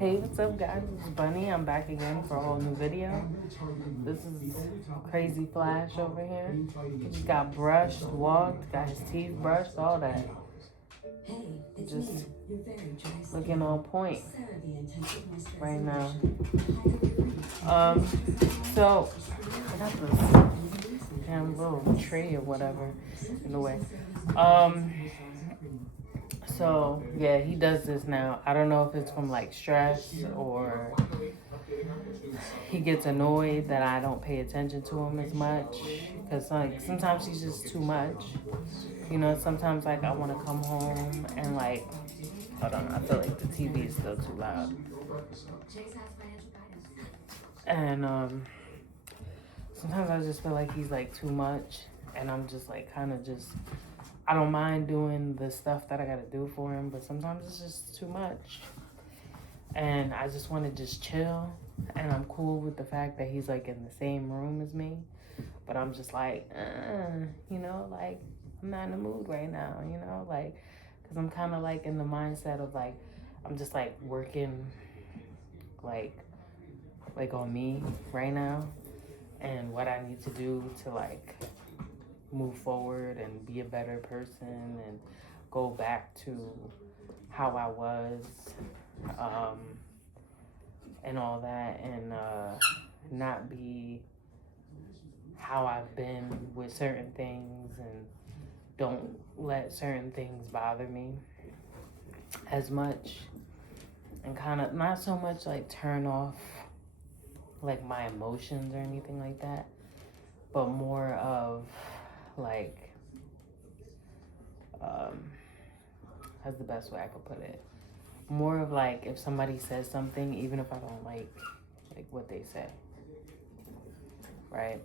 Hey, what's up guys? It's Bunny. I'm back again for a whole new video. This is Crazy Flash over here. He got brushed, walked, got his teeth brushed, all that. Just looking on point right now. So I got this damn little tray or whatever in the way. So yeah, he does this now. I don't know if it's from like stress or he gets annoyed that I don't pay attention to him as much because like sometimes he's just too much. You know, sometimes like I want to come home and like, hold on, I feel like the TV is still too loud. And sometimes I just feel like he's like too much, and I'm just like kind of just, I don't mind doing the stuff that I gotta do for him, but sometimes it's just too much. And I just want to just chill, and I'm cool with the fact that he's like in the same room as me, but I'm just like, you know, like I'm not in the mood right now, you know, like, because I'm kind of like in the mindset of like, I'm just like working like on me right now and what I need to do to like move forward and be a better person and go back to how I was, and all that, and not be how I've been with certain things, and don't let certain things bother me as much, and kind of not so much like turn off like my emotions or anything like that, but more of like, how's the best way I could put it? More of like if somebody says something, even if I don't like what they say, right?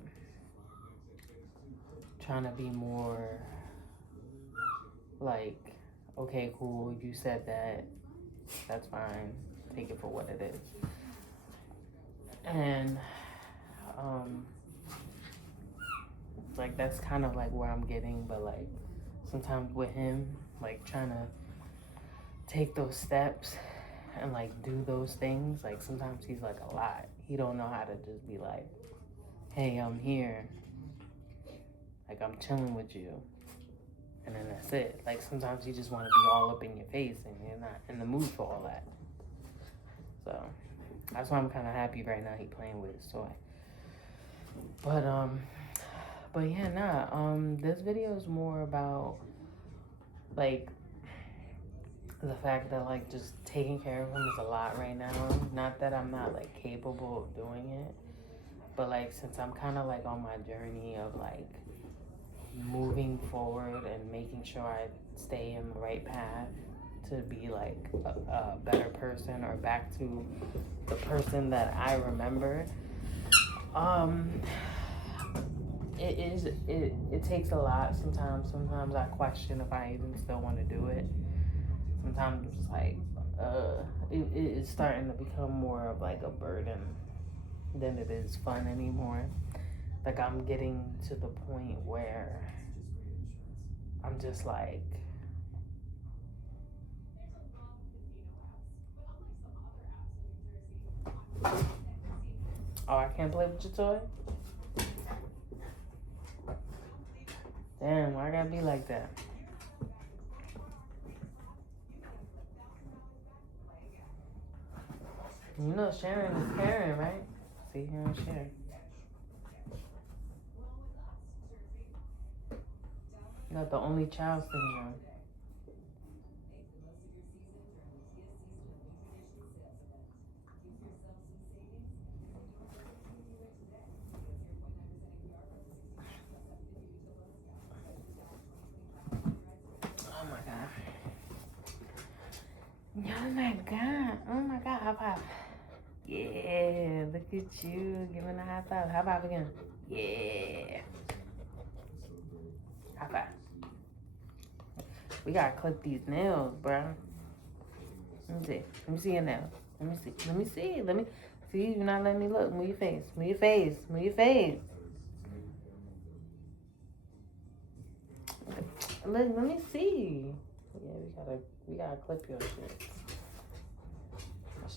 Trying to be more like, okay, cool, you said that, that's fine, take it for what it is. And like that's kind of like where I'm getting, but like sometimes with him, like trying to take those steps and like do those things, like sometimes he's like a lot. He don't know how to just be like, hey, I'm here, like I'm chilling with you, and then that's it. Like sometimes you just want to be all up in your face and you're not in the mood for all that. So that's why I'm kind of happy right now he playing with his toy. But yeah, this video is more about like the fact that like just taking care of him is a lot right now. Not that I'm not like capable of doing it, but like since I'm kind of like on my journey of like moving forward and making sure I stay in the right path to be like a better person or back to the person that I remembered. It takes a lot sometimes. Sometimes I question if I even still want to do it. Sometimes it's like it's starting to become more of like a burden than it is fun anymore. Like I'm getting to the point where I'm just like, oh, I can't play with your toy? Damn, why I gotta be like that? You know Sharon is Karen, right? See here and Sharon. You got the only child syndrome. Oh my god. Oh my god. Oh my god. High five. Yeah, look at you giving a high five. High five again. Yeah. High five. We gotta clip these nails, bro. Let me see. Let me see your nails. Let me see. Let me see. Let me see. You're not letting me look. Move your face. Move your face. Move your face. Look, let me see. Yeah, we gotta clip your shit.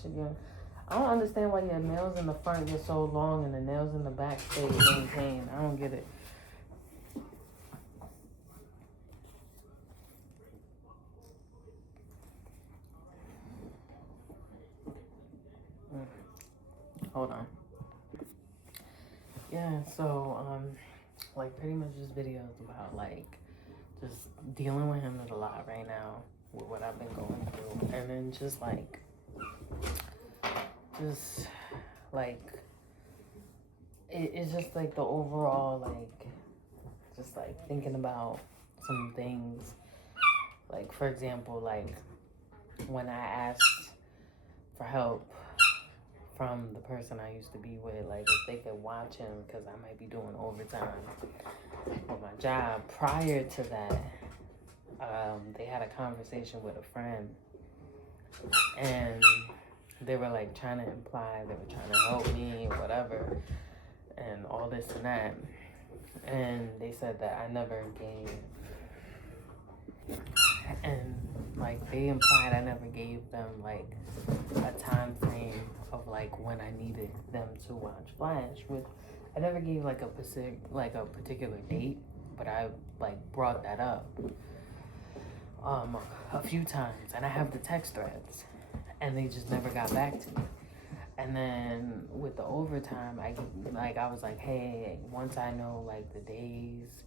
shit. I don't understand why your nails in the front get so long and the nails in the back stay maintained. I don't get it. Hold on. Yeah, so like pretty much just videos about like just dealing with him is a lot right now with what I've been going through, and then just like it's just like the overall like just like thinking about some things, like for example, like when I asked for help from the person I used to be with, like if they could watch him because I might be doing overtime with my job. Prior to that, they had a conversation with a friend, and they were like trying to imply they were trying to help me or whatever, and all this and that. And they said that I never gave, and like they implied I never gave them like a time frame of like when I needed them to watch Flash. With I never gave like a particular date, but I like brought that up a few times, and I have the text threads, and they just never got back to me. And then with the overtime, I was like, hey, once I know like the days,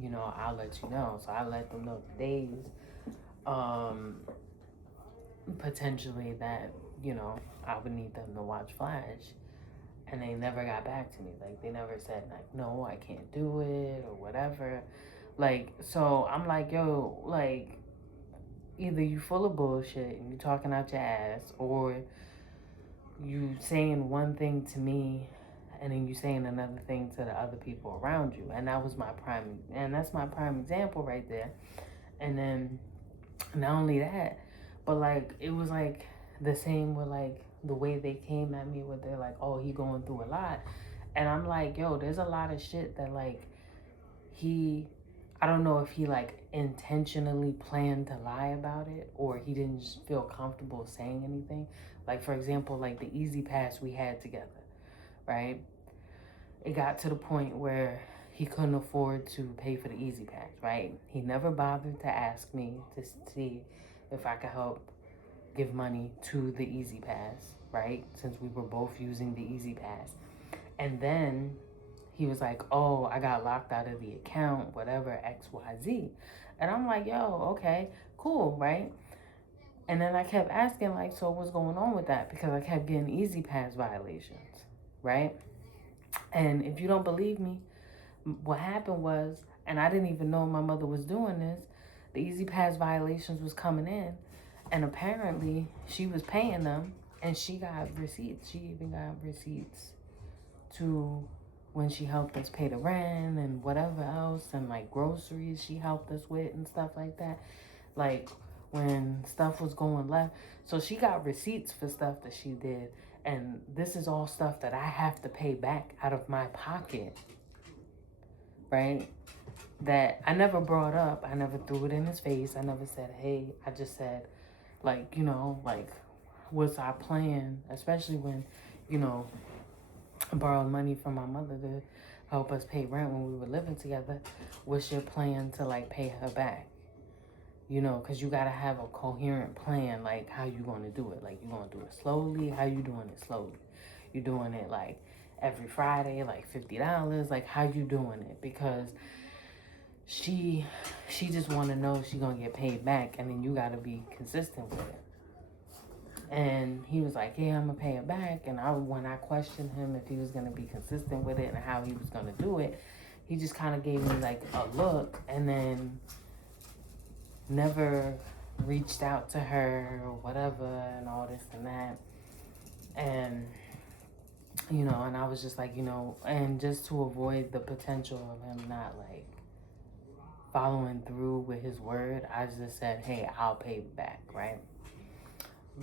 you know, I'll let you know. So I let them know the days, potentially that, you know, I would need them to watch Flash. And they never got back to me. Like they never said like, no, I can't do it or whatever. Like, so I'm like, yo, like either you full of bullshit and you talking out your ass, or you saying one thing to me and then you saying another thing to the other people around you. And that's my prime example right there. And then not only that, but like it was like the same with like the way they came at me with they're like, oh, he going through a lot. And I'm like, yo, there's a lot of shit that like I don't know if he like intentionally planned to lie about it or he didn't just feel comfortable saying anything. Like for example, like the Easy Pass we had together, right? It got to the point where he couldn't afford to pay for the Easy Pass, right? He never bothered to ask me to see if I could help give money to the Easy Pass, right? Since we were both using the Easy Pass. And then he was like, oh, I got locked out of the account, whatever, XYZ. And I'm like, yo, okay, cool, right? And then I kept asking, like, so what's going on with that? Because I kept getting Easy Pass violations, right? And if you don't believe me, what happened was, and I didn't even know my mother was doing this, the Easy Pass violations was coming in, and apparently she was paying them, and she got receipts. She even got receipts to when she helped us pay the rent and whatever else, and like groceries she helped us with and stuff like that. Like when stuff was going left. So she got receipts for stuff that she did. And this is all stuff that I have to pay back out of my pocket, right? That I never brought up. I never threw it in his face. I never said, hey, I just said, like, you know, like, what's our plan? Especially when, you know, I borrowed money from my mother to help us pay rent when we were living together. What's your plan to, like, pay her back? You know, because you got to have a coherent plan, like, how you going to do it. Like, you going to do it slowly? How you doing it slowly? You doing it, like, every Friday, like, $50? Like, how you doing it? Because she just want to know she going to get paid back, and then you got to be consistent with it. And he was like, yeah, I'm going to pay it back. And when I questioned him if he was going to be consistent with it and how he was going to do it, he just kind of gave me, like, a look, and then never reached out to her or whatever and all this and that. And, you know, and I was just like, you know, and just to avoid the potential of him not like following through with his word, I just said, hey, I'll pay back, right?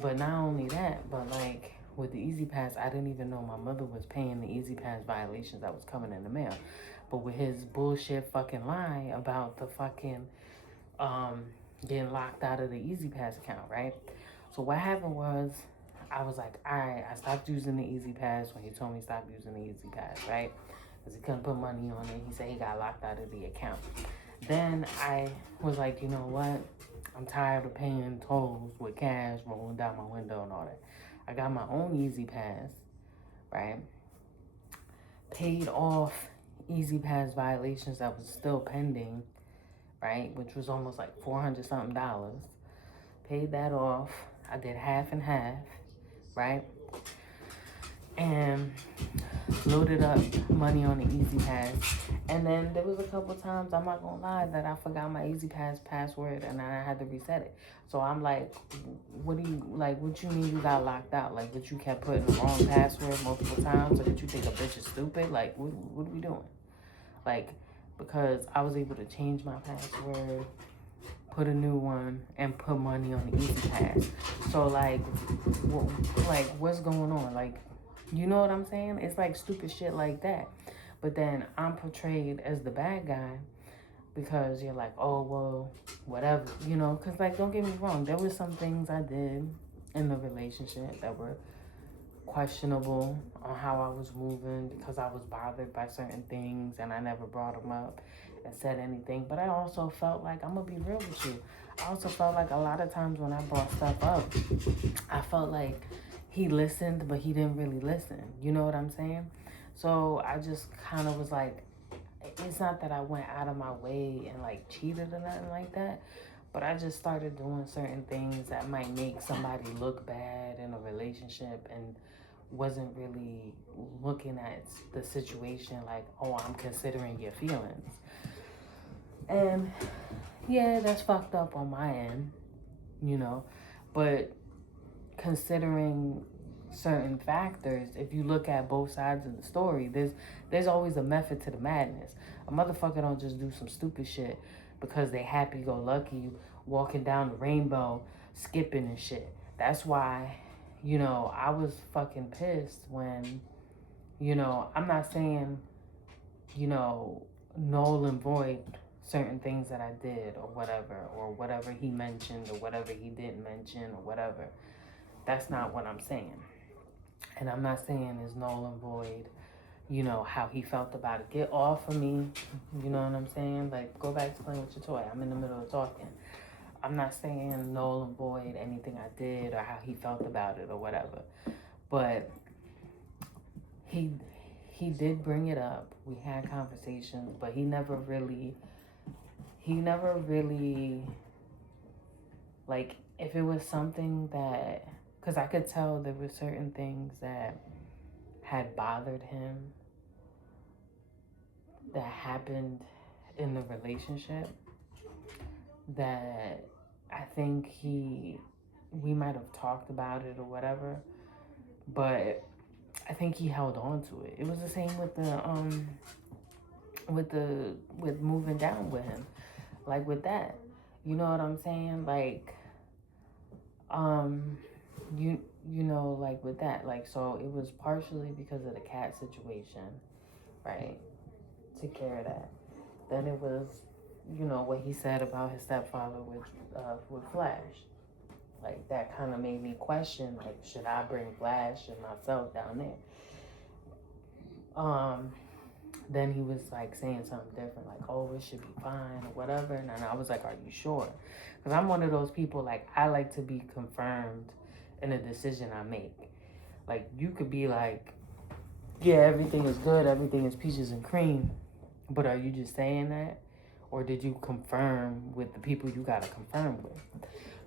But not only that, but like with the Easy Pass, I didn't even know my mother was paying the Easy Pass violations that was coming in the mail. But with his bullshit fucking lie about the fucking getting locked out of the Easy Pass account, right? So what happened was, I was like, all right, I stopped using the Easy Pass when he told me to stop using the Easy Pass, right? Because he couldn't put money on it. He said he got locked out of the account. Then I was like, you know what? I'm tired of paying tolls with cash rolling down my window and all that. I got my own Easy Pass, right? Paid off Easy Pass violations that was still pending, right? Which was almost like $400 something. Paid that off. I did half and half, right? And loaded up money on the Easy Pass. And then there was a couple times, I'm not gonna lie, that I forgot my Easy Pass password and I had to reset it. So I'm like, what do you, like, what you mean you got locked out? Like, what, you kept putting the wrong password multiple times so that you think a bitch is stupid? Like, what are we doing? Like, because I was able to change my password, put a new one, and put money on the Easy Pass. So like, what's going on? Like, you know what I'm saying? It's like stupid shit like that. But then I'm portrayed as the bad guy because you're like, oh, well, whatever, you know? Because, like, don't get me wrong. There were some things I did in the relationship that were questionable on how I was moving because I was bothered by certain things and I never brought them up and said anything. But I also felt like, I'm going to be real with you, I also felt like a lot of times when I brought stuff up, I felt like he listened, but he didn't really listen. You know what I'm saying? So I just kind of was like, it's not that I went out of my way and like cheated or nothing like that, but I just started doing certain things that might make somebody look bad in a relationship and wasn't really looking at the situation like, oh, I'm considering your feelings. And yeah, that's fucked up on my end, you know, but considering certain factors, if you look at both sides of the story, there's always a method to the madness. A motherfucker don't just do some stupid shit because they happy-go-lucky walking down the rainbow, skipping and shit. That's why, you know, I was fucking pissed when, you know, I'm not saying, you know, null and void certain things that I did or whatever he mentioned or whatever he didn't mention or whatever. That's not what I'm saying. And I'm not saying it's null and void, you know, how he felt about it. Get off of me, you know what I'm saying? Like, go back to playing with your toy. I'm in the middle of talking. I'm not saying null and void anything I did or how he felt about it or whatever. But he did bring it up. We had conversations, but he never really, like, if it was something that, because I could tell there were certain things that had bothered him that happened in the relationship that I think we might have talked about it or whatever, but I think he held on to it. It was the same with with moving down with him, like with that, you know what I'm saying? Like, you know, like with that, like, so it was partially because of the cat situation, right? Took care of that. Then it was, you know, what he said about his stepfather with Flash. Like, that kind of made me question, like, should I bring Flash and myself down there? Then he was like saying something different, like, oh, it should be fine or whatever. And I was like, are you sure? Because I'm one of those people, like, I like to be confirmed in a decision I make. Like, you could be like, yeah, everything is good, everything is peaches and cream, but are you just saying that? Or did you confirm with the people you got to confirm with?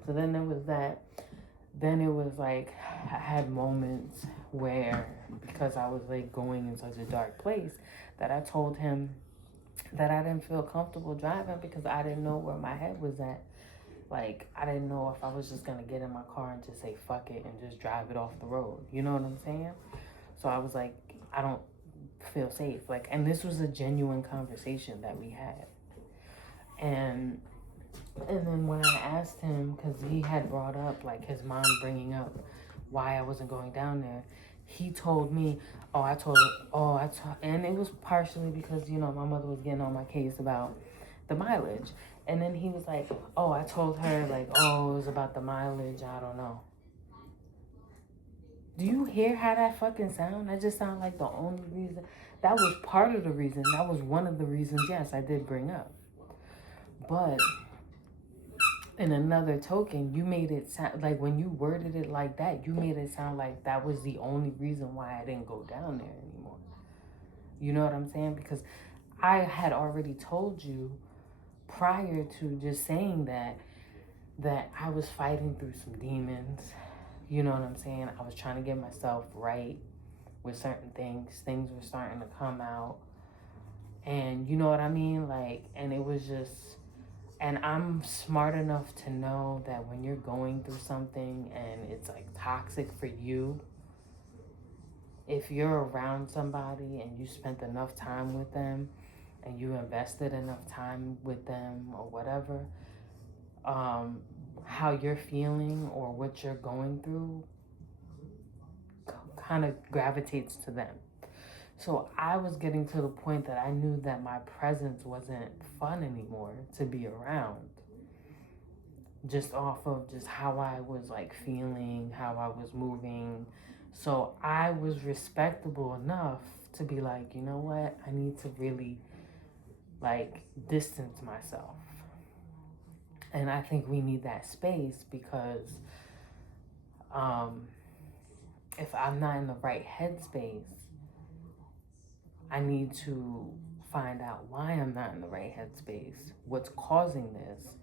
So then there was that. Then it was like, I had moments where, because I was like going in such a dark place, that I told him that I didn't feel comfortable driving because I didn't know where my head was at. Like, I didn't know if I was just going to get in my car and just say, fuck it, and just drive it off the road. You know what I'm saying? So I was like, I don't feel safe. Like, and this was a genuine conversation that we had. And then when I asked him, because he had brought up, like, his mom bringing up why I wasn't going down there, he told me, and it was partially because, you know, my mother was getting on my case about the mileage. And then he was like, oh, I told her, like, oh, it was about the mileage, I don't know. Do you hear how that fucking sound? That just sound like the only reason. That was part of the reason. That was one of the reasons, yes, I did bring up. But in another token, you made it sound like when you worded it like that, you made it sound like that was the only reason why I didn't go down there anymore. You know what I'm saying? Because I had already told you prior to just saying that I was fighting through some demons. You know what I'm saying? I was trying to get myself right with certain things. Things were starting to come out. And you know what I mean? Like, and it was just, and I'm smart enough to know that when you're going through something and it's like toxic for you, if you're around somebody and you spent enough time with them and you invested enough time with them or whatever, how you're feeling or what you're going through kind of gravitates to them. So I was getting to the point that I knew that my presence wasn't fun anymore to be around. Just off of just how I was like feeling, how I was moving. So I was respectable enough to be like, you know what? I need to really like distance myself. And I think we need that space because if I'm not in the right headspace, I need to find out why I'm not in the right headspace, what's causing this,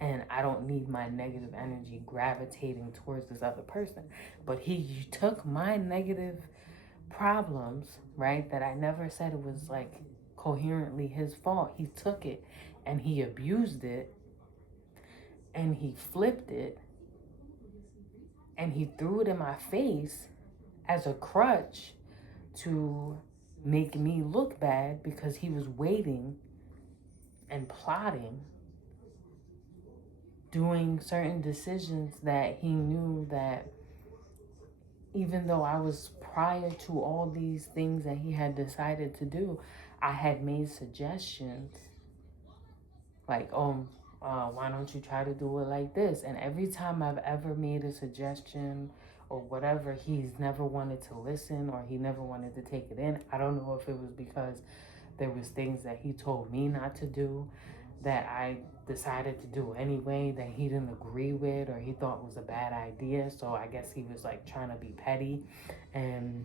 and I don't need my negative energy gravitating towards this other person. But he took my negative problems, right, that I never said it was like coherently his fault. He took it and he abused it and he flipped it and he threw it in my face as a crutch to make me look bad because he was waiting and plotting, doing certain decisions that he knew that even though I was prior to all these things that he had decided to do, I had made suggestions like, why don't you try to do it like this? And every time I've ever made a suggestion or whatever, he's never wanted to listen or he never wanted to take it in. I don't know if it was because there was things that he told me not to do that I decided to do anyway that he didn't agree with or he thought was a bad idea. So I guess he was like trying to be petty and,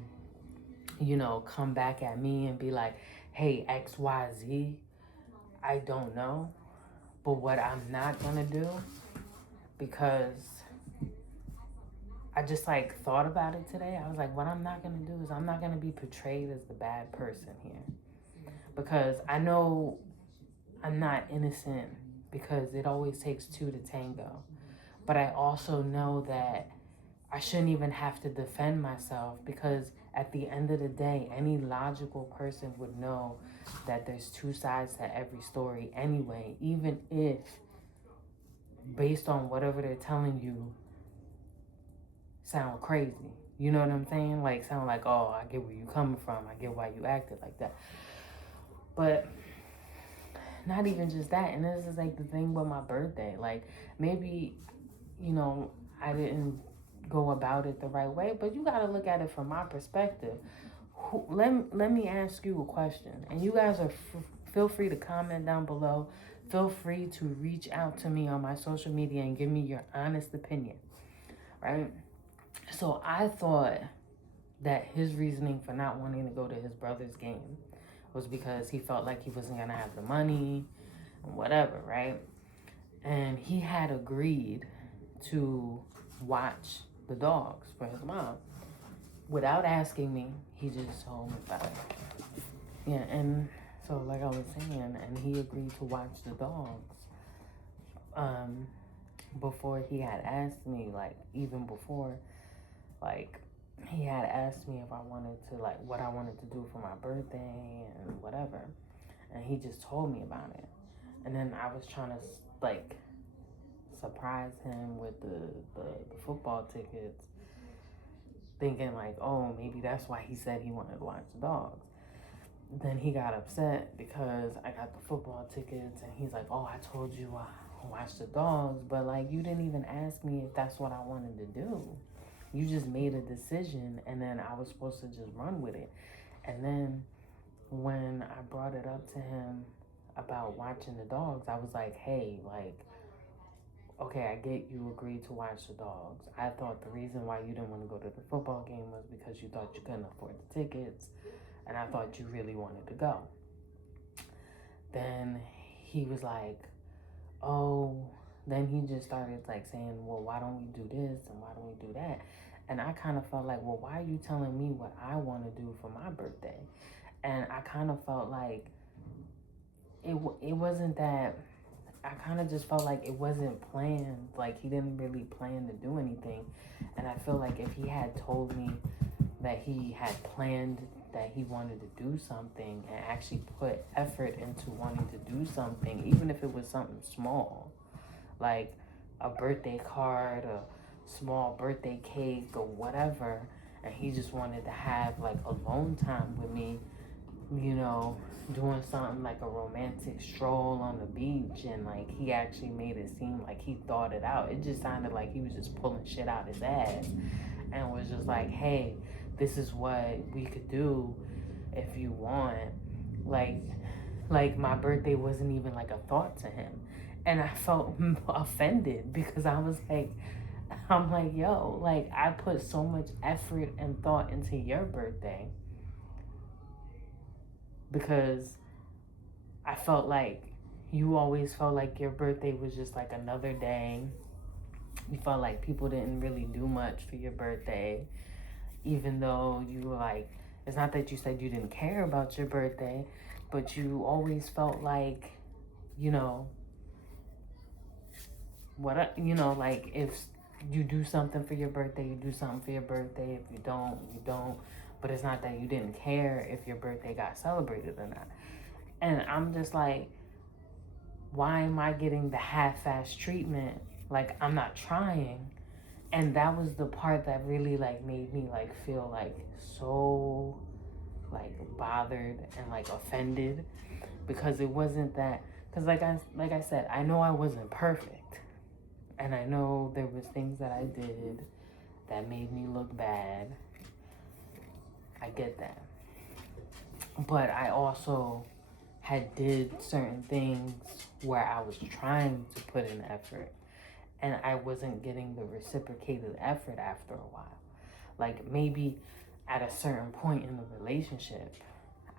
you know, come back at me and be like, hey, XYZ, I don't know. But what I'm not gonna do, because I just like thought about it today, I was like, what I'm not gonna do is I'm not gonna be portrayed as the bad person here. Because I know I'm not innocent because it always takes two to tango. But I also know that I shouldn't even have to defend myself because at the end of the day, any logical person would know that there's two sides to every story anyway, even if based on whatever they're telling you sound crazy. You know what I'm saying? Like sound like, oh, I get where you coming from. I get why you acted like that. But not even just that. And this is like the thing with my birthday. Like maybe, you know, I didn't go about it the right way, but you got to look at it from my perspective. Let me ask you a question, and you guys are feel free to comment down below. Feel free to reach out to me on my social media and give me your honest opinion, right? So I thought that his reasoning for not wanting to go to his brother's game was because he felt like he wasn't gonna have the money and whatever, right? And he had agreed to watch the dogs for his mom without asking me. He just told me about it. Yeah, and so like I was saying, and he agreed to watch the dogs before he had asked me, like even before, like he had asked me if I wanted to, like what I wanted to do for my birthday and whatever, and he just told me about it. And then I was trying to like surprise him with the football tickets, thinking like, oh, maybe that's why he said he wanted to watch the dogs. Then he got upset because I got the football tickets and he's like, oh, I told you I watch the dogs, but like you didn't even ask me if that's what I wanted to do. You just made a decision, and then I was supposed to just run with it. And then when I brought it up to him about watching the dogs, I was like, hey, like, okay, I get you agreed to watch the dogs. I thought the reason why you didn't want to go to the football game was because you thought you couldn't afford the tickets, and I thought you really wanted to go. Then he was like, oh, then he just started like saying, well, why don't we do this and why don't we do that? And I kind of felt like, well, why are you telling me what I want to do for my birthday? And I kind of felt like it wasn't that. I kind of just felt like it wasn't planned. Like he didn't really plan to do anything. And I feel like if he had told me that he had planned that he wanted to do something and actually put effort into wanting to do something, even if it was something small, like a birthday card, a small birthday cake, or whatever, and he just wanted to have like alone time with me, you know, doing something like a romantic stroll on the beach, and like he actually made it seem like he thought it out. It just sounded like he was just pulling shit out his ass and was just like, hey, this is what we could do if you want. Like my birthday wasn't even like a thought to him. And I felt offended because I was like, I'm like, yo, like I put so much effort and thought into your birthday because I felt like you always felt like your birthday was just like another day. You felt like people didn't really do much for your birthday, even though you were like, it's not that you said you didn't care about your birthday, but you always felt like, you know, like if you do something for your birthday, you do something for your birthday. If you don't, you don't. But it's not that you didn't care if your birthday got celebrated or not. And I'm just like, why am I getting the half-ass treatment? Like I'm not trying. And that was the part that really like made me like feel like so like bothered and like offended, because it wasn't that, because like I said, I know I wasn't perfect, and I know there was things that I did that made me look bad. I get that. But I also had did certain things where I was trying to put in effort, and I wasn't getting the reciprocated effort after a while. Like maybe at a certain point in the relationship,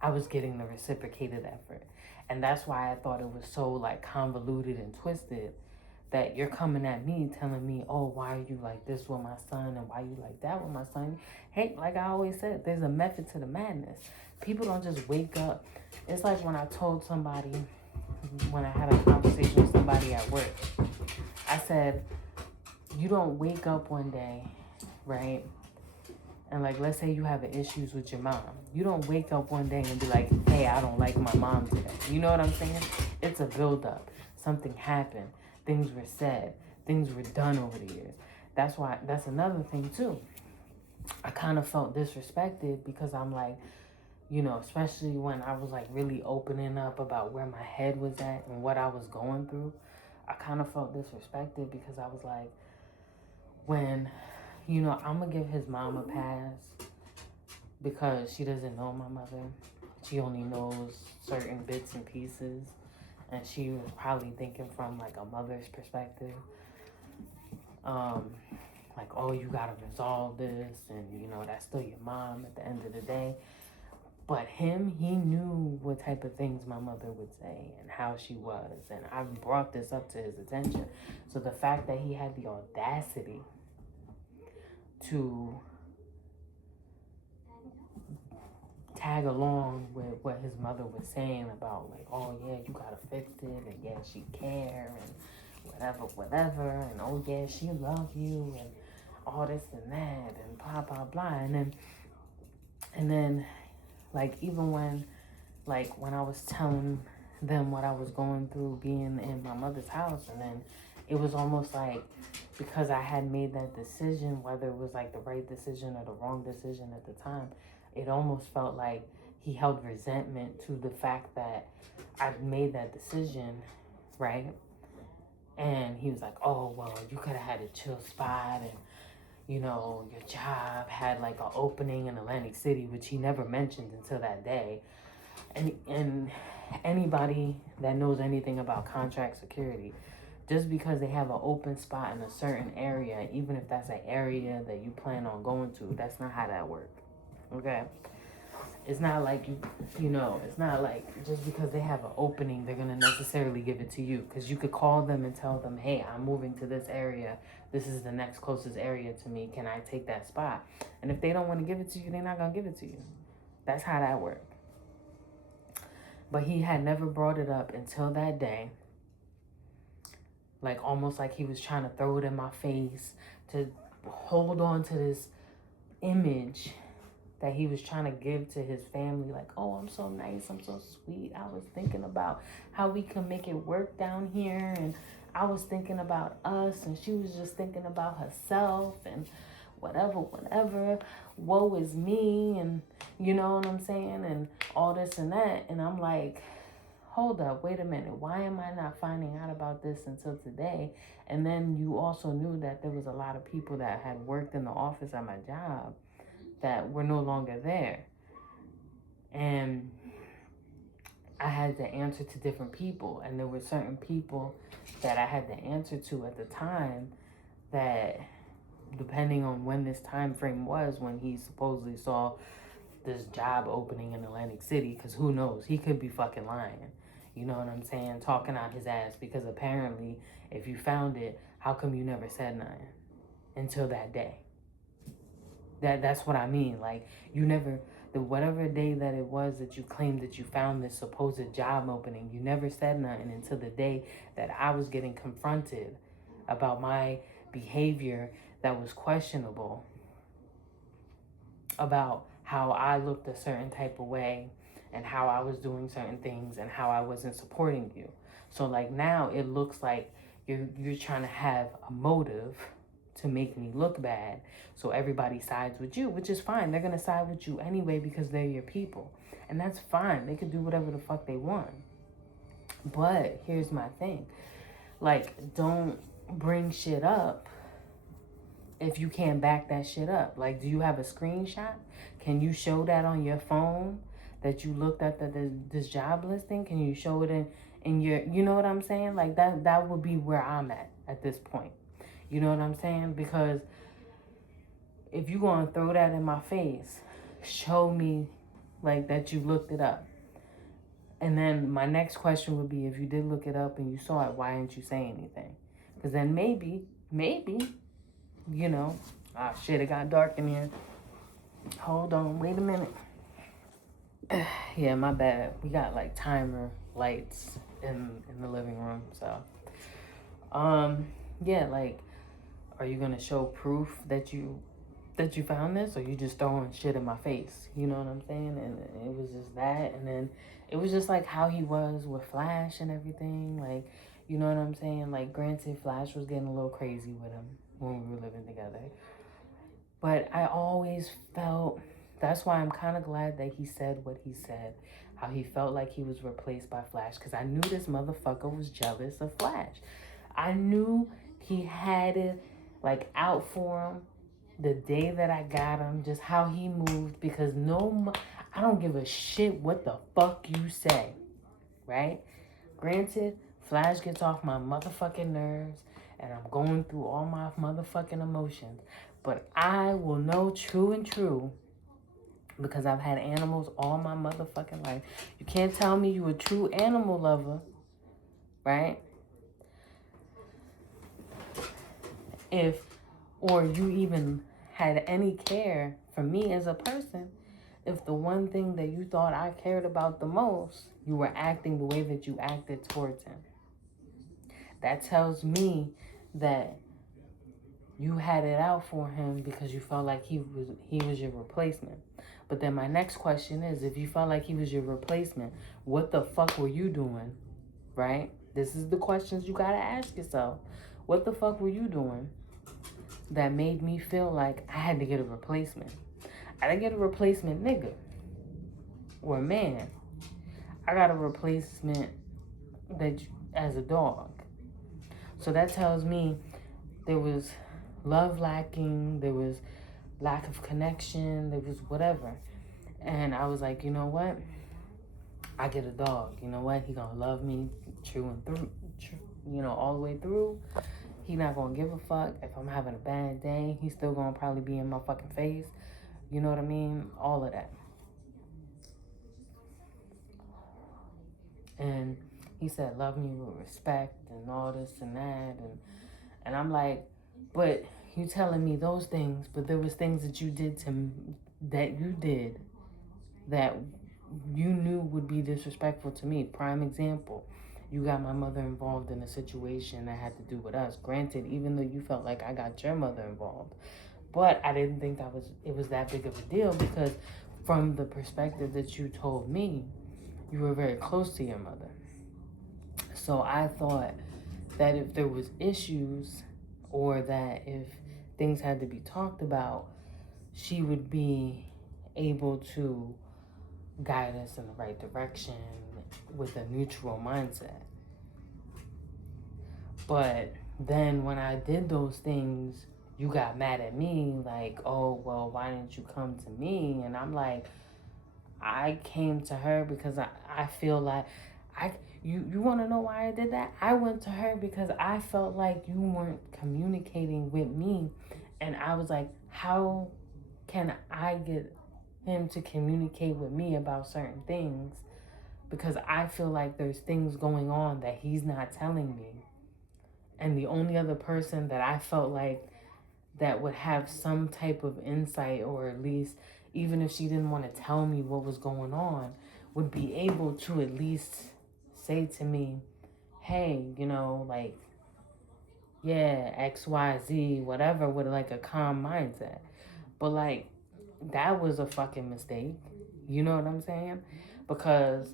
I was getting the reciprocated effort. And that's why I thought it was so like convoluted and twisted, that you're coming at me telling me, oh, why are you like this with my son and why you like that with my son? Hey, like I always said, there's a method to the madness. People don't just wake up. It's like when I told somebody, when I had a conversation with somebody at work, I said, you don't wake up one day, right? And like, let's say you have issues with your mom. You don't wake up one day and be like, hey, I don't like my mom today. You know what I'm saying? It's a buildup. Something happened. Things were said. Things were done over the years. That's another thing too. I kind of felt disrespected because I'm like, you know, especially when I was like really opening up about where my head was at and what I was going through. I kind of felt disrespected because I was like, when, you know, I'm going to give his mom a pass because she doesn't know my mother. She only knows certain bits and pieces. And she was probably thinking from like a mother's perspective. Like, oh, you got to resolve this. And, you know, that's still your mom at the end of the day. But him, he knew what type of things my mother would say and how she was. And I brought this up to his attention. So the fact that he had the audacity to tag along with what his mother was saying about like, oh yeah, you gotta fix it, and yeah, she care, and whatever, and oh yeah, she love you, and all this and that, and blah blah blah, and then like even when I was telling them what I was going through being in my mother's house, and then it was almost like, because I had made that decision, whether it was like the right decision or the wrong decision at the time, it almost felt like he held resentment to the fact that I'd made that decision, right? And he was like, oh, well, you could have had a chill spot, and you know, your job had like an opening in Atlantic City, which he never mentioned until that day. And anybody that knows anything about contract security, just because they have an open spot in a certain area, even if that's an area that you plan on going to, that's not how that works. Okay? It's not like it's not like just because they have an opening, they're going to necessarily give it to you. Because you could call them and tell them, hey, I'm moving to this area. This is the next closest area to me. Can I take that spot? And if they don't want to give it to you, they're not going to give it to you. That's how that works. But he had never brought it up until that day. Like almost like he was trying to throw it in my face to hold on to this image that he was trying to give to his family. Like, oh, I'm so nice, I'm so sweet. I was thinking about how we can make it work down here. And I was thinking about us. And she was just thinking about herself and whatever. Woe is me. And you know what I'm saying? And all this and that. And I'm like, hold up, wait a minute. Why am I not finding out about this until today? And then you also knew that there was a lot of people that had worked in the office at my job that were no longer there. And I had to answer to different people. And there were certain people that I had to answer to at the time that, depending on when this time frame was, when he supposedly saw this job opening in Atlantic City, because who knows, he could be fucking lying. You know what I'm saying? Talking out his ass, because apparently if you found it, how come you never said nothing until that day? That's what I mean. Like, you never, whatever day that it was that you claimed that you found this supposed job opening, you never said nothing until the day that I was getting confronted about my behavior that was questionable, about how I looked a certain type of way and how I was doing certain things and how I wasn't supporting you. So like now it looks like you're trying to have a motive to make me look bad, so everybody sides with you, which is fine. They're gonna side with you anyway because they're your people, and that's fine. They could do whatever the fuck they want. But here's my thing, like, don't bring shit up if you can't back that shit up. Like, do you have a screenshot? Can you show that on your phone that you looked at this job listing? Can you show it in your, you know what I'm saying? Like, that would be where I'm at this point. You know what I'm saying? Because if you gonna throw that in my face, show me like that you looked it up. And then my next question would be, if you did look it up and you saw it, why didn't you say anything? Because then maybe, you know, shit, it got dark in here. Hold on, wait a minute. Yeah, my bad. We got like timer lights in the living room, so yeah, like, are you gonna show proof that you found this, or you just throwing shit in my face? You know what I'm saying? And it was just that, and then it was just like how he was with Flash and everything. Like, you know what I'm saying? Like, granted, Flash was getting a little crazy with him when we were living together, but I always felt, that's why I'm kind of glad that he said what he said, how he felt like he was replaced by Flash, because I knew this motherfucker was jealous of Flash. I knew he had it like out for him the day that I got him, just how he moved, because I don't give a shit what the fuck you say, right? Granted, Flash gets off my motherfucking nerves, and I'm going through all my motherfucking emotions, but I will know true and true, because I've had animals all my motherfucking life. You can't tell me you a true animal lover, right? Or you even had any care for me as a person, if the one thing that you thought I cared about the most, you were acting the way that you acted towards him. That tells me that you had it out for him because you felt like he was your replacement. But then my next question is, if you felt like he was your replacement, what the fuck were you doing, right? This is the questions you gotta ask yourself. What the fuck were you doing that made me feel like I had to get a replacement? I didn't get a replacement nigga or man. I got a replacement as a dog. So that tells me there was love lacking, there was lack of connection, there was whatever. And I was like, you know what? I get a dog. You know what? He gonna love me true and through, all the way through. He not gonna give a fuck if I'm having a bad day. He's still gonna probably be in my fucking face. You know what I mean? All of that. And he said, love me with respect and all this and that. And I'm like, but you telling me those things, but there was things that you did that you knew would be disrespectful to me. Prime example, you got my mother involved in a situation that had to do with us. Granted, even though you felt like I got your mother involved, but I didn't think it was that big of a deal, because from the perspective that you told me, you were very close to your mother. So I thought that if there was issues, or that if things had to be talked about, she would be able to guide us in the right direction with a neutral mindset. But then when I did those things, you got mad at me, like, oh, well, why didn't you come to me? And I'm like, I came to her because I feel like you want to know why I did that? I went to her because I felt like you weren't communicating with me. And I was like, how can I get him to communicate with me about certain things? Because I feel like there's things going on that he's not telling me. And the only other person that I felt like that would have some type of insight, or at least, even if she didn't want to tell me what was going on, would be able to at least say to me, hey, like, yeah, XYZ, whatever, with like a calm mindset. But like, that was a fucking mistake. You know what I'm saying? Because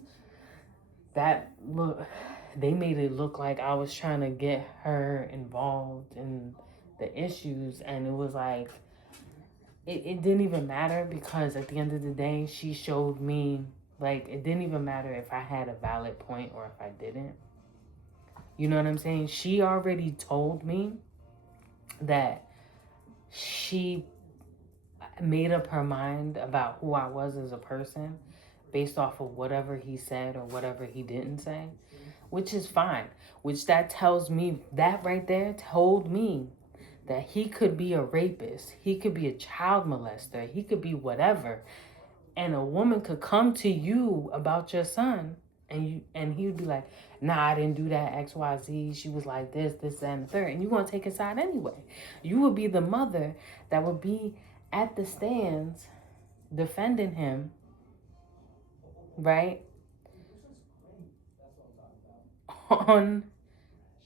they made it look like I was trying to get her involved in the issues, and it was like, it didn't even matter, because at the end of the day, she showed me, like, it didn't even matter if I had a valid point or if I didn't. You know what I'm saying? She already told me that she made up her mind about who I was as a person based off of whatever he said or whatever he didn't say, which is fine. Which that tells me, that right there told me that he could be a rapist, he could be a child molester, he could be whatever. And a woman could come to you about your son, and he would be like, nah, I didn't do that, XYZ, she was like this, that, and the third. And you're going to take his side anyway. You would be the mother that would be at the stands defending him, right?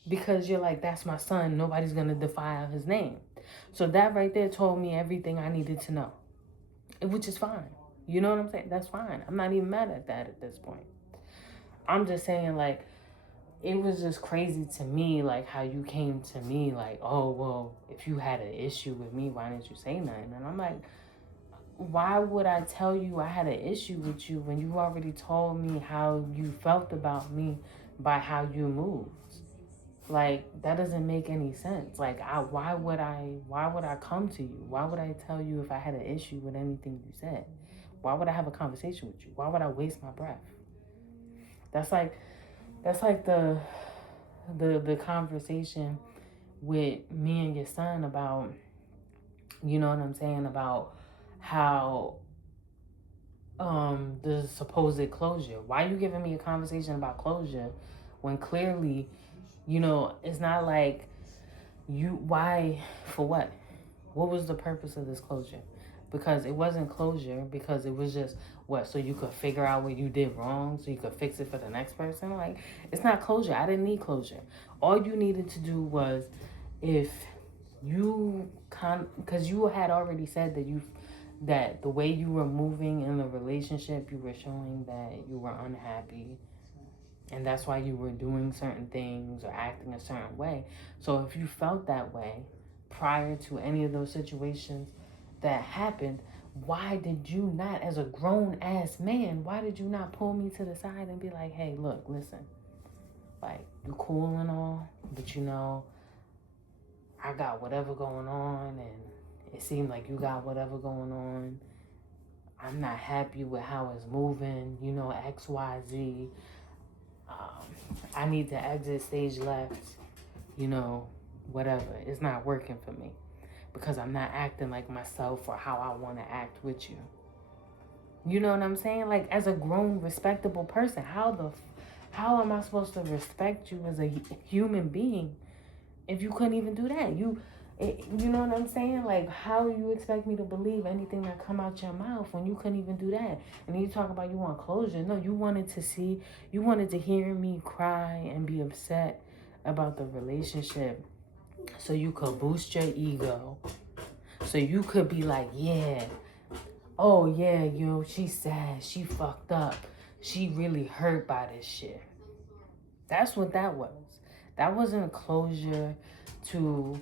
Because you're like, that's my son, nobody's going to defile his name. So that right there told me everything I needed to know, which is fine. You know what I'm saying? That's fine. I'm not even mad at that at this point. I'm just saying, like, it was just crazy to me, like, how you came to me like, oh, well, if you had an issue with me, why didn't you say nothing? And I'm like, why would I tell you I had an issue with you when you already told me how you felt about me by how you moved? Like, that doesn't make any sense. Like, why would I come to you? Why would I tell you if I had an issue with anything you said? Why would I have a conversation with you? Why would I waste my breath? That's like the conversation with me and your son about, you know what I'm saying, about how the supposed closure. Why are you giving me a conversation about closure when clearly, it's not like why, for what? What was the purpose of this closure? Because it wasn't closure, because it was just, what, so you could figure out what you did wrong, so you could fix it for the next person? Like, it's not closure. I didn't need closure. All you needed to do was, if you because you had already said that the way you were moving in the relationship, you were showing that you were unhappy, and that's why you were doing certain things or acting a certain way. So if you felt that way prior to any of those situations that happened, why did you not, as a grown-ass man, why did you not pull me to the side and be like, hey, look, listen, like, you're cool and all, but I got whatever going on and it seemed like you got whatever going on. I'm not happy with how it's moving, you know, XYZ. I need to exit stage left, you know, whatever. It's not working for me because I'm not acting like myself or how I want to act with you. You know what I'm saying? Like, as a grown, respectable person, how am I supposed to respect you as a human being if you couldn't even do that? You know what I'm saying? Like, how you expect me to believe anything that come out your mouth when you couldn't even do that? And then you talk about you want closure. No, you wanted to hear me cry and be upset about the relationship so you could boost your ego. So you could be like, yeah, oh yeah, yo, she's sad, she fucked up, she really hurt by this shit. That's what that was. That wasn't closure to,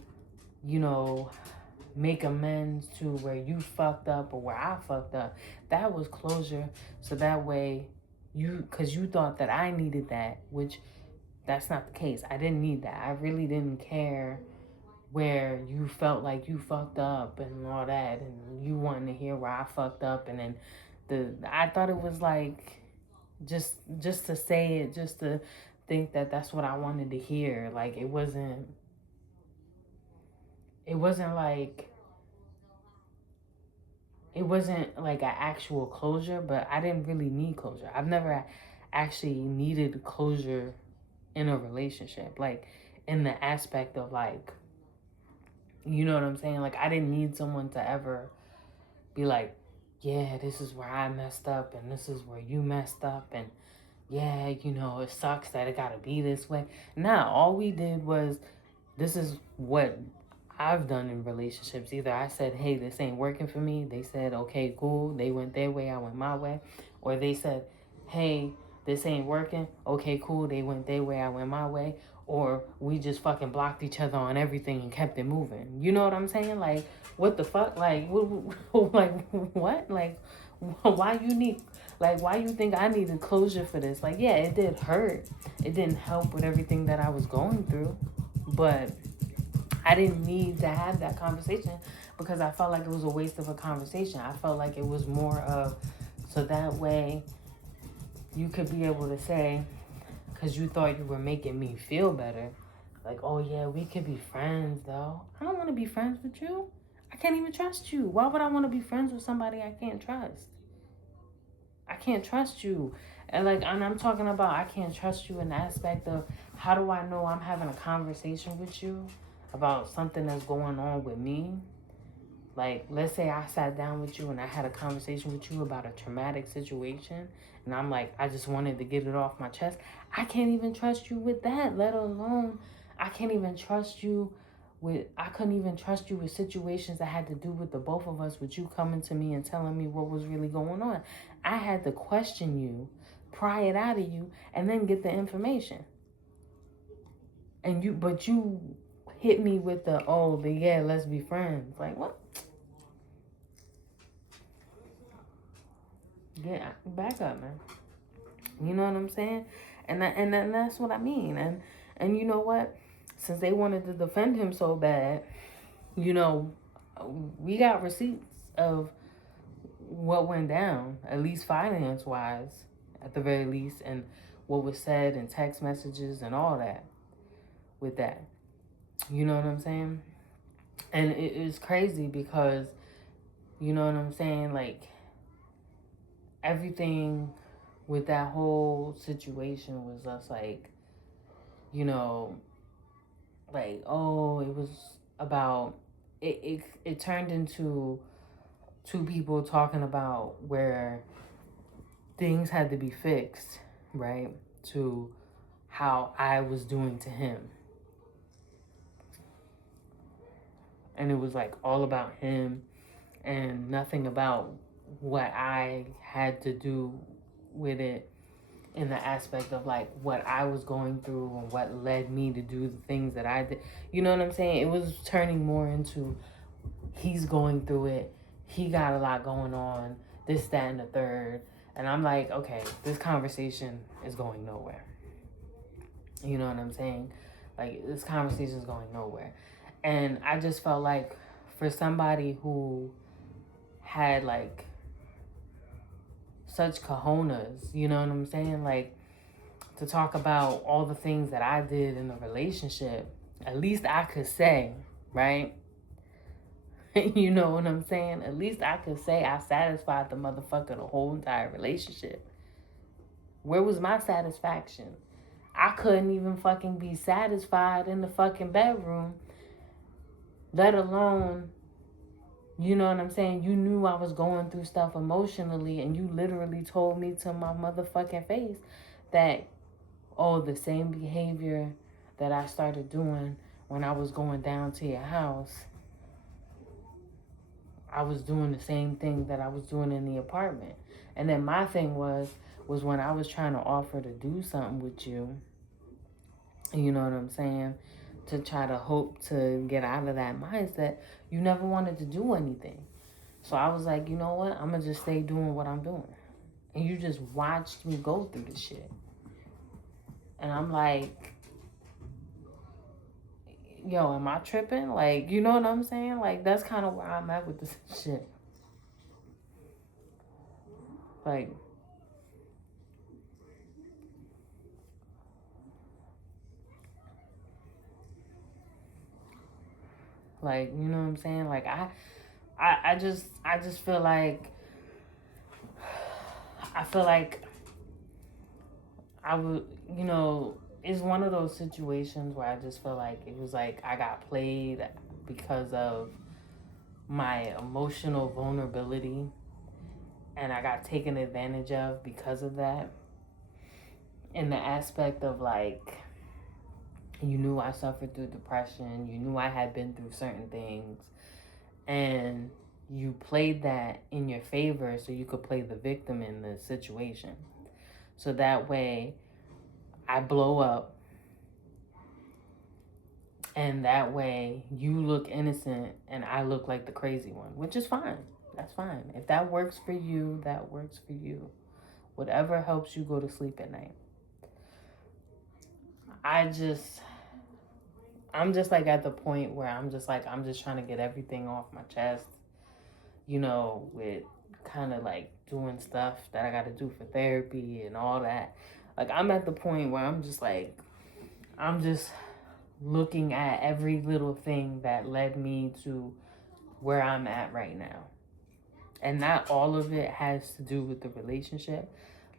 you know, make amends to where you fucked up or where I fucked up. That was closure so that way because you thought that I needed that, which that's not the case. I didn't need that. I really didn't care where you felt like you fucked up and all that, and you wanted to hear where I fucked up, and then I thought it was like just to say it, just to think that that's what I wanted to hear. Like it wasn't like an actual closure, but I didn't really need closure. I've never actually needed closure in a relationship, like in the aspect of like, you know what I'm saying? Like, I didn't need someone to ever be like, yeah, this is where I messed up and this is where you messed up. And yeah, you know, it sucks that it got to be this way. Nah, all we did was, this is what I've done in relationships. Either I said, hey, this ain't working for me. They said, okay, cool. They went their way, I went my way. Or they said, hey, this ain't working. Okay, cool. They went their way, I went my way. Or we just fucking blocked each other on everything and kept it moving. You know what I'm saying? Like, what the fuck? Like, like, what? Like, why you need, like, why you think I needed closure for this? Like, yeah, it did hurt. It didn't help with everything that I was going through. But I didn't need to have that conversation because I felt like it was a waste of a conversation. I felt like it was more of, so that way you could be able to say, because you thought you were making me feel better, like, oh yeah, we could be friends though. I don't want to be friends with you. I can't even trust you. Why would I want to be friends with somebody I can't trust? I can't trust you. And I'm talking about I can't trust you in the aspect of, how do I know I'm having a conversation with you about something that's going on with me? Like, let's say I sat down with you and I had a conversation with you about a traumatic situation, and I'm like, I just wanted to get it off my chest. I can't even trust you with that, let alone I couldn't even trust you with situations that had to do with the both of us, with you coming to me and telling me what was really going on. I had to question you, pry it out of you, and then get the information. But you hit me with yeah, let's be friends. Like, what? Yeah, back up, man. You know what I'm saying? And that's what I mean. And you know what? Since they wanted to defend him so bad, you know, we got receipts of what went down, at least finance wise, at the very least, and what was said in text messages and all that with that. You know what I'm saying? And it is crazy because, you know what I'm saying? Like, everything with that whole situation was just like, you know, like, oh, it was about, it turned into two people talking about where things had to be fixed, right? To how I was doing to him. And it was like all about him and nothing about what I had to do with it, in the aspect of like what I was going through and what led me to do the things that I did. You know what I'm saying? It was turning more into, he's going through it, he got a lot going on, this, that, and the third. And I'm like, okay, this conversation is going nowhere. You know what I'm saying? Like, this conversation is going nowhere. And I just felt like for somebody who had like such cojones, you know what I'm saying? Like to talk about all the things that I did in a relationship, at least I could say, right? You know what I'm saying? At least I could say I satisfied the motherfucker the whole entire relationship. Where was my satisfaction? I couldn't even fucking be satisfied in the fucking bedroom, let alone, you know what I'm saying? You knew I was going through stuff emotionally, and you literally told me to my motherfucking face that, oh, the same behavior that I started doing when I was going down to your house, I was doing the same thing that I was doing in the apartment. And then my thing was when I was trying to offer to do something with you, you know what I'm saying, to try to hope to get out of that mindset, you never wanted to do anything. So I was like, you know what? I'm going to just stay doing what I'm doing. And you just watched me go through this shit. And I'm like, yo, am I tripping? Like, you know what I'm saying? Like, that's kind of where I'm at with this shit. Like, you know what I'm saying? Like, I just feel like, I would, you know, it's one of those situations where I just feel like it was like I got played because of my emotional vulnerability, and I got taken advantage of because of that. In the aspect of like, you knew I suffered through depression, you knew I had been through certain things, and you played that in your favor so you could play the victim in the situation. So that way I blow up, and that way you look innocent and I look like the crazy one, which is fine. That's fine. If that works for you, that works for you. Whatever helps you go to sleep at night. I'm just like at the point where I'm just trying to get everything off my chest, you know, with kind of like doing stuff that I got to do for therapy and all that. Like, I'm at the point where I'm just looking at every little thing that led me to where I'm at right now. And not all of it has to do with the relationship,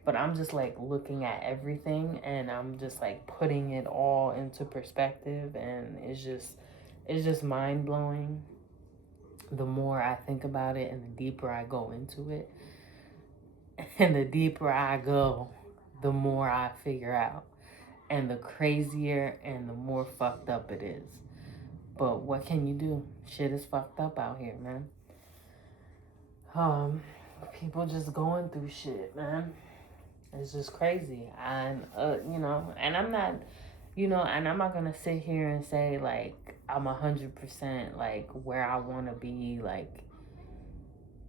but I'm just like looking at everything and I'm just like putting it all into perspective, and it's just mind blowing. The more I think about it and the deeper I go into it, and the deeper I go, the more I figure out, and the crazier and the more fucked up it is. But what can you do? Shit is fucked up out here, man. People just going through shit, man. It's just crazy. And you know, and I'm not, you know, and I'm not gonna sit here and say like I'm 100% like where I want to be, like,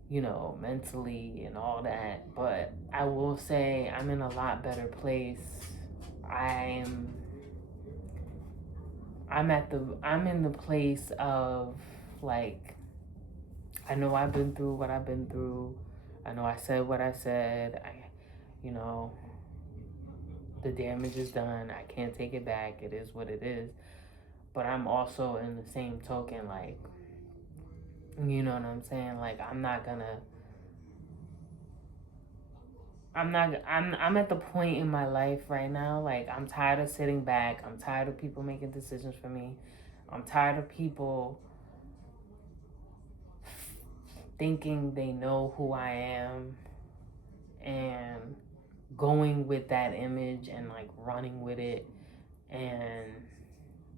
you know, mentally and all that. But I will say I'm in a lot better place. I'm I'm in the place of like, I know I've been through what I've been through. I know I said what I said. You know, the damage is done. I can't take it back. It is what it is. But I'm also in the same token, like, you know what I'm saying? Like, I'm at the point in my life right now, like, I'm tired of sitting back. I'm tired of people making decisions for me. I'm tired of people thinking they know who I am and going with that image and like running with it and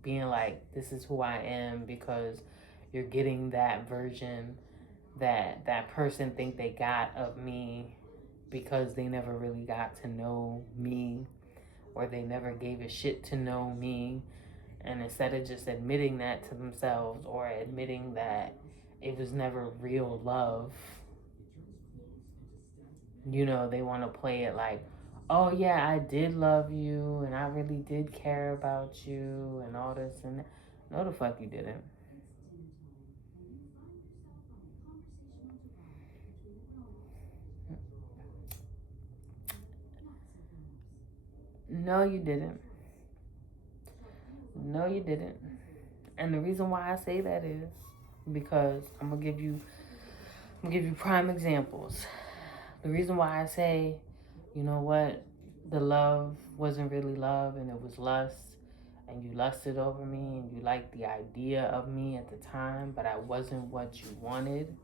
being like, this is who I am, because you're getting that version that that person think they got of me because they never really got to know me, or they never gave a shit to know me. And instead of just admitting that to themselves, or admitting that it was never real love, you know, they want to play it like, oh yeah, I did love you and I really did care about you and all this and that. No, the fuck you didn't. No, you didn't. No, you didn't. And the reason why I say that is because I'm gonna give you prime examples. The reason why I say, you know what, the love wasn't really love and it was lust, and you lusted over me and you liked the idea of me at the time, but I wasn't what you wanted.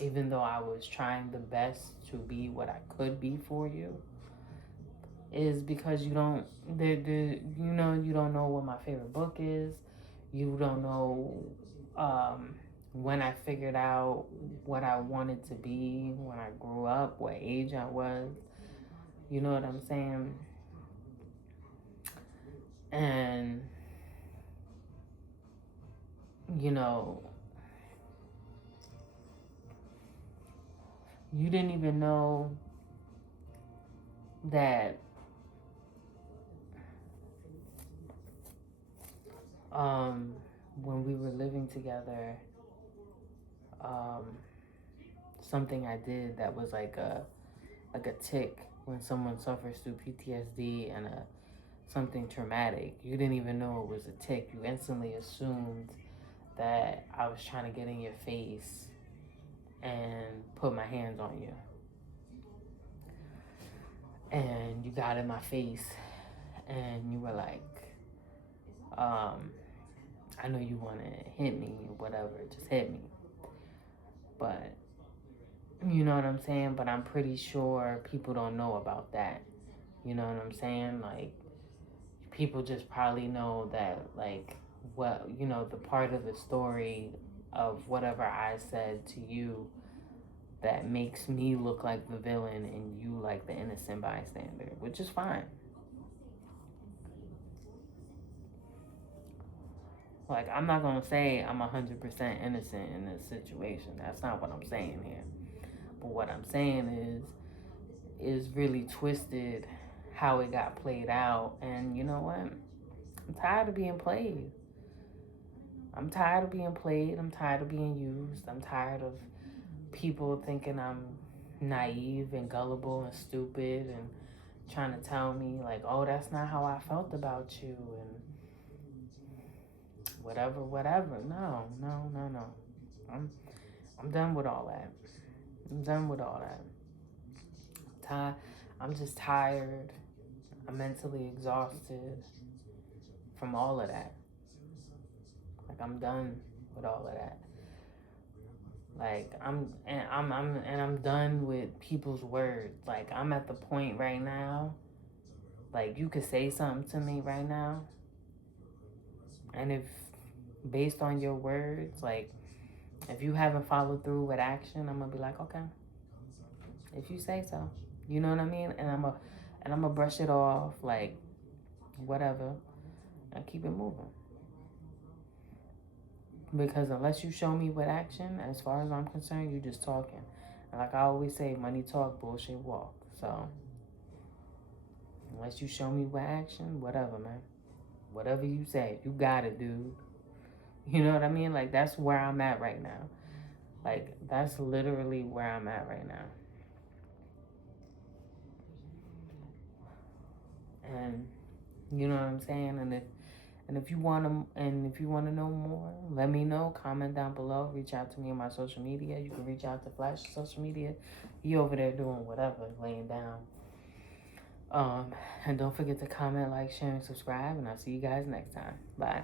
Even though I was trying the best to be what I could be for you, is because you don't, you don't know what my favorite book is. You don't know when I figured out what I wanted to be when I grew up, what age I was. You know what I'm saying? And, you know, you didn't even know that when we were living together, something I did that was like a tick when someone suffers through PTSD and something traumatic. You didn't even know it was a tick. You instantly assumed that I was trying to get in your face and put my hands on you. And you got in my face and you were like, I know you want to hit me or whatever, just hit me. But, you know what I'm saying? But I'm pretty sure people don't know about that. You know what I'm saying? Like, people just probably know that, like, what, the part of the story of whatever I said to you that makes me look like the villain and you like the innocent bystander, which is fine. Like, I'm not gonna say I'm 100% innocent in this situation. That's not what I'm saying here. But what I'm saying is really twisted how it got played out. And you know what? I'm tired of being played. I'm tired of being played. I'm tired of being used. I'm tired of people thinking I'm naive and gullible and stupid and trying to tell me like, oh, that's not how I felt about you and whatever. No. I'm done with all that. I'm done with all that. I'm just tired. I'm mentally exhausted from all of that. Like, I'm done with all of that. Like, I'm done with people's words. Like, I'm at the point right now, like, you could say something to me right now, and if based on your words, like, if you haven't followed through with action, I'm gonna be like, okay, if you say so. You know what I mean? And I'm gonna brush it off, like, whatever, and keep it moving. Because unless you show me with action, as far as I'm concerned, you just talking. And like I always say, money talk, bullshit walk. So unless you show me with action, whatever, man. Whatever you say, you got it, dude. You know what I mean? Like, that's where I'm at right now. Like, that's literally where I'm at right now. And you know what I'm saying? And if you want to know more, let me know. Comment down below. Reach out to me on my social media. You can reach out to Flash social media. You over there doing whatever, laying down. And don't forget to comment, like, share, and subscribe. And I'll see you guys next time. Bye.